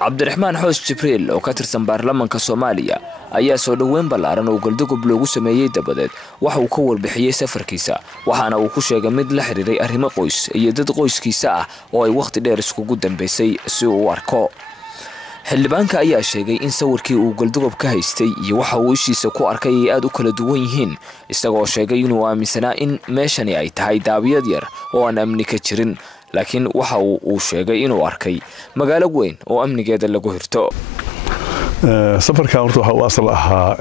Cabdiraxmaan Xoos Jibriil oo ka tirsan baarlamaanka Soomaaliya ayaa soo dhaweyn ballaaran oo Galdogob loogu sameeyay dabadeed waxa uu ka warbixiyay safarkiisa waxaana uu ku sheegay mid la xiriiray arrimo qoys iyo dad qoyskiisa ah oo ay waqti dheer iskugu dambeysay si uu arko. xildhibaanka ayaa sheegay in sawirkii uu Galdogob ka haystay iyo waxa uu ishiisa ku arkay ay aad u kala duwan yihiin isagoo sheegay inuu aaminsanaa in meeshani ay tahay daabiyad yar oo aan amni ka jirin laakiin waxa uu sheegay inuu arkay magaalo weyn oo amnigeeda lagu hirto. safarka horta waxa uu asal ahaa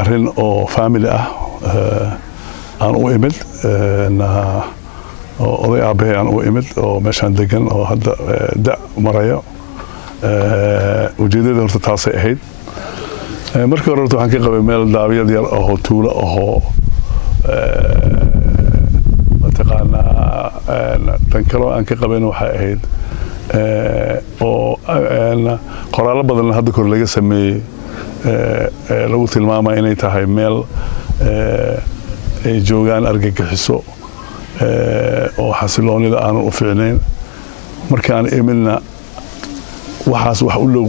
arrin oo family ah aan u imid oday aabahay aan u imid oo meeshaan degan oo hadda da marayo ujeedada horta taasay ahayd. markii hore horta waxaan ka qabay meel daabiyad yar oo tuulo oo tan kale aan ka qabayna waxay ahayd oo qoraalo badan hadda kor laga sameeyay lagu tilmaamay inay tahay meel ay joogaan argagixiso oo xasiloonida aan u fiicnayn. markaan imidna waxaas wax u low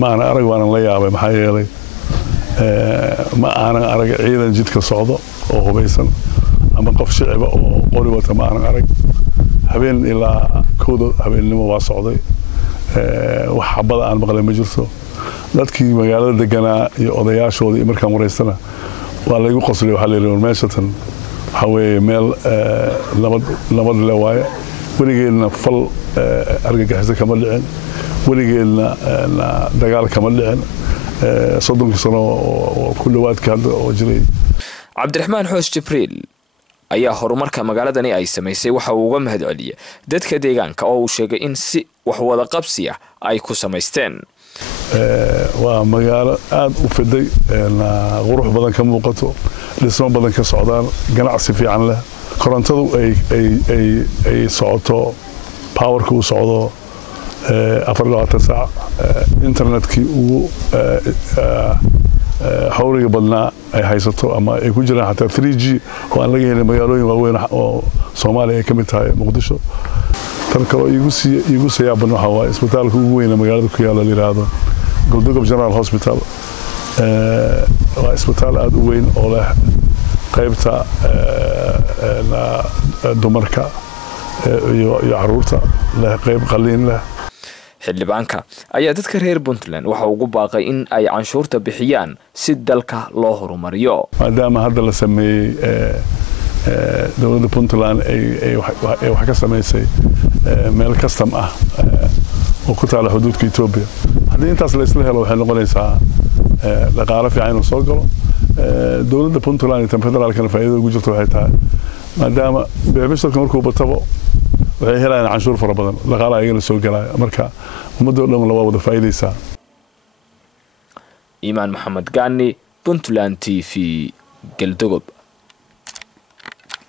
ma aan arag waan la yaabay maxaa yeelay ma aan arag ciidan jidka socdo oo hubeysan ama qof shicib oo qori wata ma aan arag. habeen ilaa koodo habeennimo waa socday wax xabada aan maqlay ma jirto. dadkii magaalada deganaa iyo odayaashooda iyo markaan wareystana waa laygu qoslay waxaa layidhi meeshatan waxaa weeye meel nabad le waaye weligeedna fal argagixisa kama dhicin weligeedna dagaal kama dhicin 30 sano oo ku dhawaadka hadda oo jiray. Cabdiraxmaan Xoos Jibriil ayaa horumarka magaaladani ay sameysay waxa uu uga mahadceliyay dadka deegaanka oo uu sheegay in si wax wada qabsi ah ay ku sameysteen. waa magaalo aad u fiday qurux badan ka muuqato dhismo badan ka socdaan ganacsi fiican leh korontadu ay socoto powerku u socdo 24 saac internetkii ugu xawriga badnaa ay haysato ama ay ku jiraan xataa 3G oo aan laga helin magaalooyin waaweyn oo Soomaaliya ay ka mid tahay Muqdisho. tan kale igu sayaaban waxa waa isbitaalka ugu weyn ee magaalada ku yaala la yiraahdo Galdogob General Hospital. waa isbitaal aad u weyn oo leh qaybta dumarka iyo caruurta leh qayb qaliin leh. xildhibaanka ayaa dadka reer Puntland waxa uu ugu baaqay in ay canshuurta bixiyaan si dalka loo horumariyo maadaama hadda la sameeyay dawladda Puntland ay wax ka sameysay meel custom ah oo ku taala xuduudka Ethiopia. haddii intaas la isla helo waxay noqonaysaa dhaqaale fiican oo soo galo dawladda Puntland iyo federaalka faa'iido ugu jirto waxay tahay maadaama beebishka markuu batabo waxay helayaan canshuur fara badan dhaqaalaha ayagana soo galaya marka ummadda dhan la wada faa'iideysaa. Iman Mohamed Gani, Puntland TV, Galdogob.